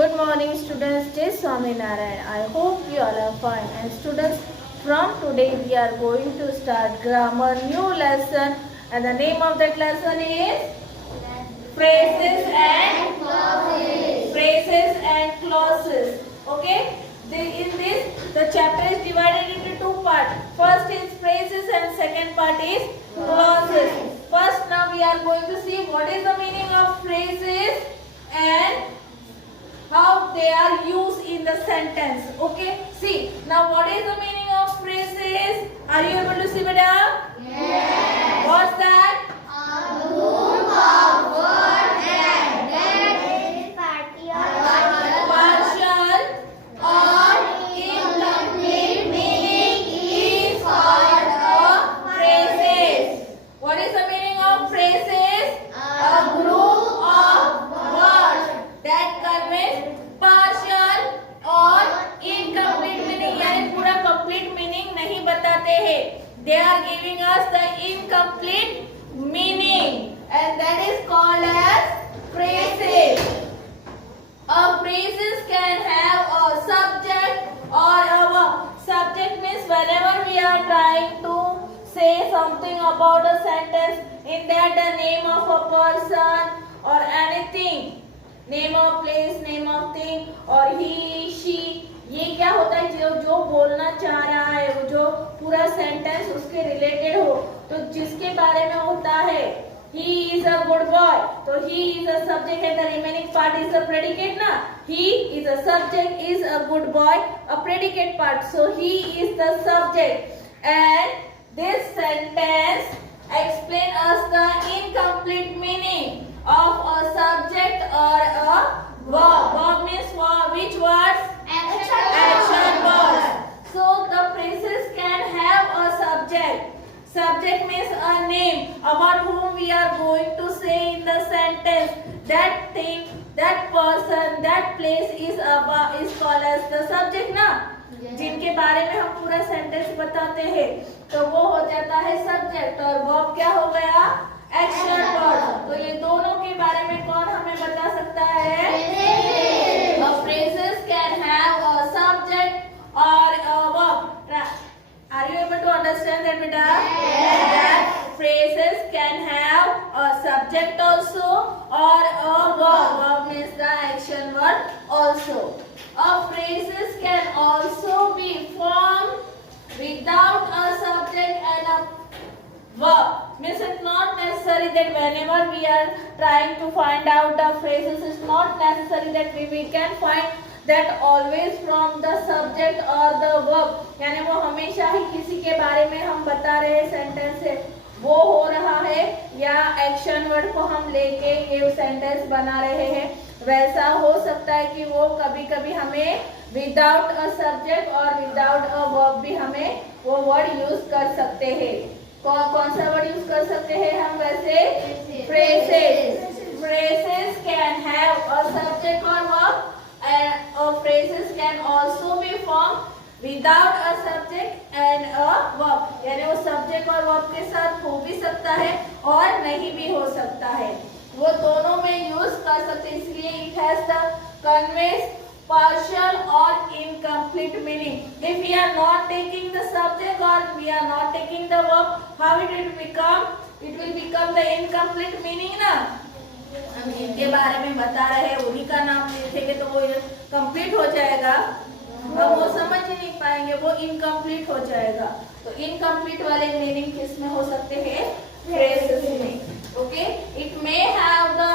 Good morning students, Jai Swaminarayan. I hope you all are fine. And students, from today we are going to start grammar new lesson, and the name of that lesson is phrases and clauses. Phrases and clauses. Okay? In this, the chapter is divided into two parts. First is phrases and second part is clauses. First, now we are going to see what is the meaning of phrases and how they are used in the sentence. Okay, see now what is the meaning of phrases? Are you able to see, beta? Yes. What's that? A group of words that is Partial or incomplete meaning is called a phrases. What is the meaning of phrases? A group of words that conveys partial और incomplete meaning, यानी पूरा complete meaning नहीं बताते हैं. They are giving us the incomplete meaning, and that is called as phrases. A phrases can have a subject or a verb. Subject means whenever we are trying to say something about a sentence, in that the name of a person or anything, name of place, name of thing, और he, she, ये क्या होता है, जो बोलना चाह रहा है, वो जो पूरा सेंटेंस उसके रिलेटेड हो, तो जिसके बारे में होता है, he is a good boy, तो he is a subject and the remaining part is the predicate ना. He is a subject, is a good boy, a predicate part, so he is the subject. And this sentence explain us the incomplete meaning of a subject or a verb. Verb means which words? Action words. So the phrases can have a subject. Subject means a name about whom we are going to say in the sentence. That thing, that person, that place is called as the subject ना. जिनके बारे में हम पूरा sentence बताते हैं, तो वो हो जाता है सब्जेक्ट, और वर्ब क्या हो गया? Action word. तो ये दोनों के बारे में कौन हमें बता सकता है? Phrases can have a subject or a verb. Are you able to understand that, beta? Yes. That phrases can have a subject also or a verb. Verb means the action word also. Phrases can also be formed without a subject and a verb. Means it's not necessary that whenever we are trying to find out the phrases, it's not necessary that we can find that always from the subject or the verb. यानी वो हमेशा ही किसी के बारे में हम बता रहे हैं सेंटेंस से, वो हो रहा है, या एक्शन वर्ड को हम लेके ये सेंटेंस बना रहे हैं. वैसा हो सकता है कि वो कभी कभी हमें विदाउट अ सब्जेक्ट और विदाउट अ वर्ब भी हमें वो वर्ड यूज कर सकते हैं. कौन सा वर्ड यूज कर सकते हैं हम वैसे? phrases. Phrases can have a subject or verb, and phrases can also be formed without a subject and a verb. यानी वो सब्जेक्ट और वर्ब के साथ हो भी सकता है और नहीं भी हो सकता है, वो दोनों में यूज कर सकते हैं. इसलिए it has the conveys partial or incomplete meaning. If we are not taking the subject or we are not taking the verb, how it will become? It will become the incomplete meaning ना. हम इनके बारे में बता रहे हैं, उन्हीं का नाम लिखेंगे तो वो कंप्लीट हो जाएगा, हम वो समझ ही नहीं पाएंगे, वो इनकम्प्लीट हो जाएगा. तो इनकम्प्लीट वाले मीनिंग किसमें हो सकते हैं? phrases में. Okay, it may have the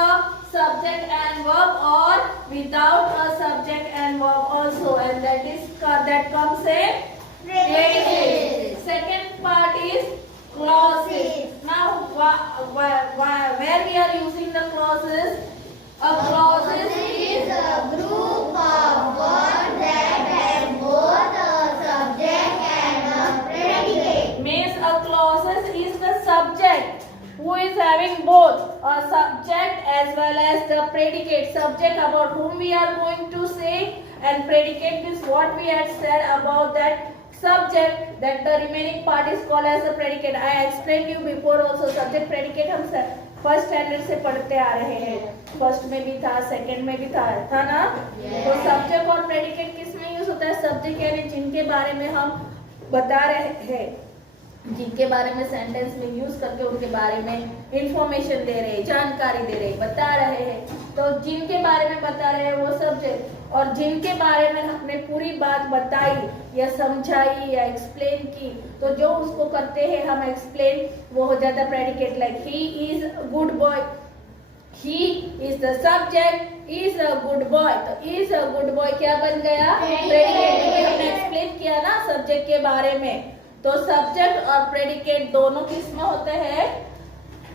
subject and verb or without a subject and verb also, and that comes in phrases. Second part is clauses. Now where we are using the clauses? A clauses is a group of words that has both a subject and a predicate. Means a clauses is the subject who is having both a subject as well as the predicate. Subject about whom we are going to say, and predicate is what we had said about that subject, that the remaining part is called as the predicate. I explained you before also. Subject predicate हम first standard से पढ़ते आ रहे हैं, first में भी था, second में भी था ना। तो सब्जेक्ट और प्रेडिकेट किस में यूज होता है? सब्जेक्ट यानी जिनके बारे में हम बता रहे हैं, जिनके बारे में सेंटेंस में यूज करके उनके बारे में इंफॉर्मेशन दे रहे हैं, जानकारी दे रहे हैं, बता रहे हैं। तो जिनके बारे में बता रहे हैं वो सब्जेक्ट, और जिनके बारे में हमने पूरी बात बताई या समझाई या एक्सप्लेन की, तो जो उसको करते हैं हम एक्सप्लेन, वो हो जाता है predicate. Like he is good boy, he is the subject, is a good boy. तो इज अ गुड बॉय क्या बन गया? प्रेडिकेट। हमने एक्सप्लेन किया ना सब्जेक्ट के बारे में। तो सब्जेक्ट और प्रेडिकेट दोनों किस में होते हैं?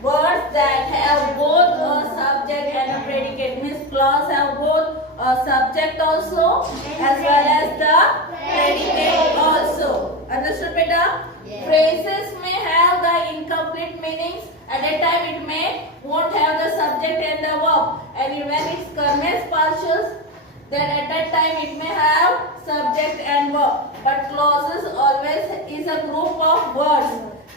Words that have both a subject and a predicate, means clause have both a subject also as well as the predicate also. Understood beta? Yes. Phrases may have the incomplete meanings. At a time it may won't have the subject and the verb, and when it's conveys partials, then at that time it may have subject and verb. But clauses always is a group of words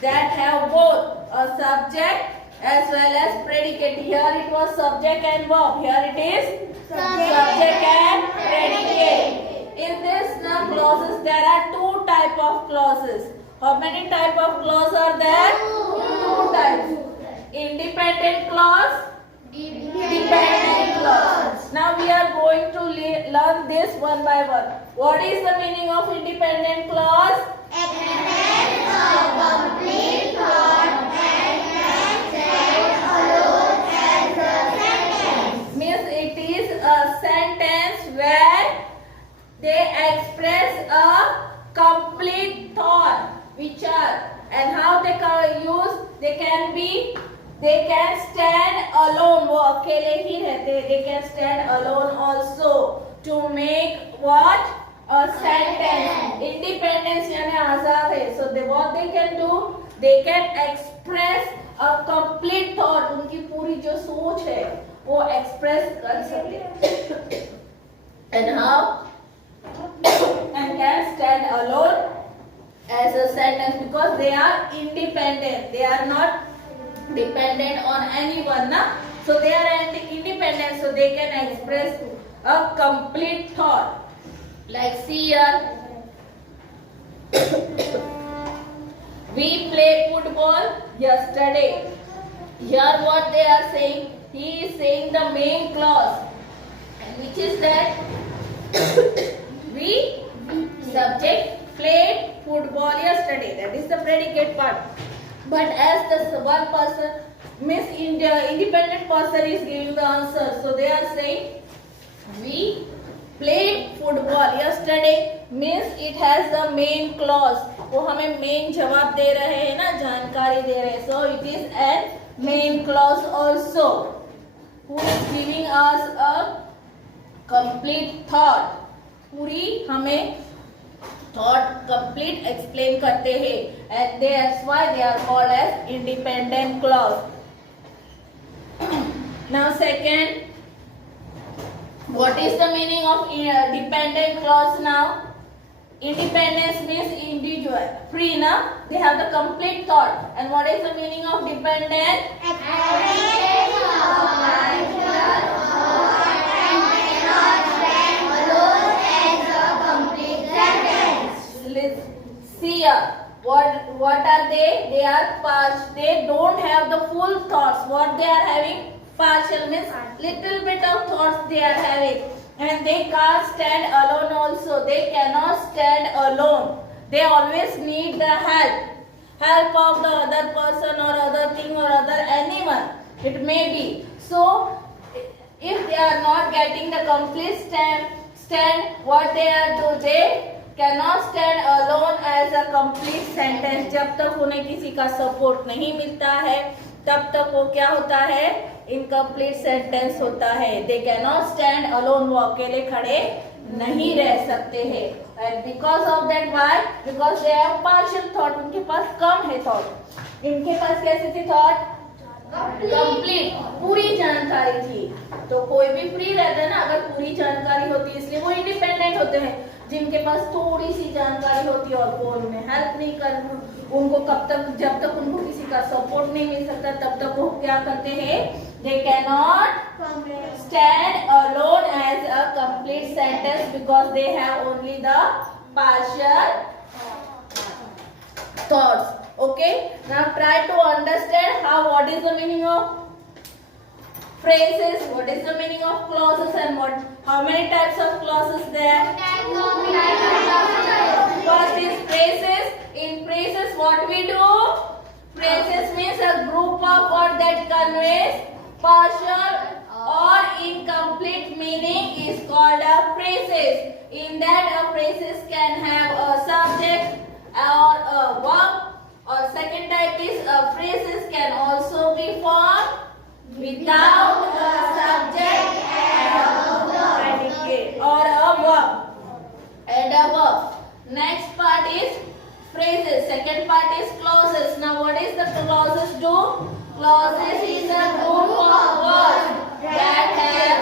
that have both a subject as well as predicate. Here it was subject and verb. Here it is subject and predicate. In this now clauses there are two type of clauses. How many type of clause are there? Two types. Independent clause, dependent clause. Now we are going to learn this one by one. What is the meaning of independent clause? Express a complete thought and can stand alone as a sentence. Means it is a sentence where they express a complete thought, which are, and how they can use, they can stand alone, वो अकेले ही रहते हैं, they can stand alone also to make what? A sentence. Independence यानी आजाद है, so what they can do, they can express a complete thought, उनकी पूरी जो सोच है वो express कर सकते हैं। And how? And can stand alone as a sentence because they are independent, they are not dependent on anyone, na? So they are independent, so they can express a complete thought. Like see here, we play football yesterday. Here what they are saying, he is saying the main clause, and which is that we subject played football yesterday. That is the predicate part. But as the one person, means independent person is giving the answer, so they are saying we played football yesterday, means it has the main clause. वो हमें main जवाब दे रहे हैं ना, जानकारी दे रहे हैं, so it is a main clause also, who is giving us a complete thought. पूरी हमें thought complete explain करते हैं, and that's why they are called as independent clause. Now second, what is the meaning of dependent clause now? Independence means individual, free, na? They have the complete thought. And what is the meaning of dependent? Express a partial thought and cannot stand alone as a complete sentence. Let's see here. What are they? They are partial. They don't have the full thoughts. What they are having? Partial means little bit of thoughts they are having, and they can't stand alone also. They cannot stand alone. They always need the help of the other person or other thing or other anyone. It may be. So if they are not getting the complete stand, what they are do? They cannot stand alone as a complete sentence. जब तक उन्हें किसी का support नहीं मिलता है, तब तक वो क्या होता है? इनकम्प्लीट सेंटेंस होता है. They can not stand alone, वो अकेले खड़े नहीं रह सकते हैं. And because of that, why? Because they have partial thought, उनके पास कम है थॉट. इनके पास कैसी थी थॉट? कंप्लीट, पूरी जानकारी थी. तो कोई भी फ्री रहता है ना अगर पूरी जानकारी होती है, इसलिए वो इंडिपेंडेंट होते हैं. जिनके पास थोड़ी सी जानकारी होती है और वो उन्हें हेल्प नहीं कर, उनको कब तक, जब तक उनको किसी का सपोर्ट नहीं मिल सकता तब तक वो क्या करते हैं, they cannot stand alone as a complete sentence because they have only the partial thoughts. Okay, now try to understand how, what is the meaning of phrases, what is the meaning of clauses, and what, how many types of clauses there. First is phrases. In phrases what we do, phrases means a group of words that conveys partial or incomplete meaning is called a phrases. In that a phrases can have a subject or a verb, or second type is phrases can also be formed without a subject and a predicate or a verb. Next part is phrases. Second part is clauses. Now what is the clauses do? Clauses is a group of words that have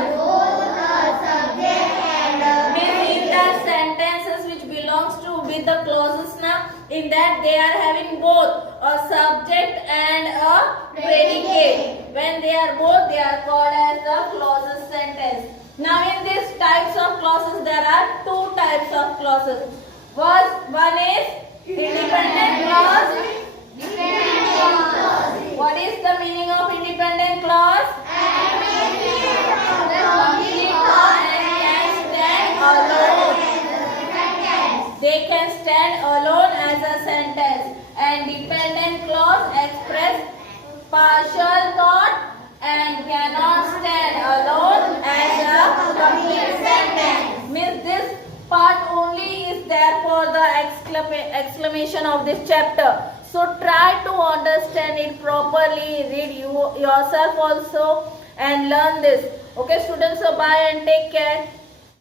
in the sentences which belongs to with the clauses now. In that they are having both a subject and a predicate. When they are both, they are called as the clauses sentence. Now in these types of clauses there are two types of clauses. One is independent clause. What is the meaning of independent clause? They can stand alone as a sentence, and dependent clause express partial thought and cannot stand alone as a complete sentence. Means this part only is there for the exclamation of this chapter. So try to understand it properly, read yourself also and learn this. Okay students, so bye and take care.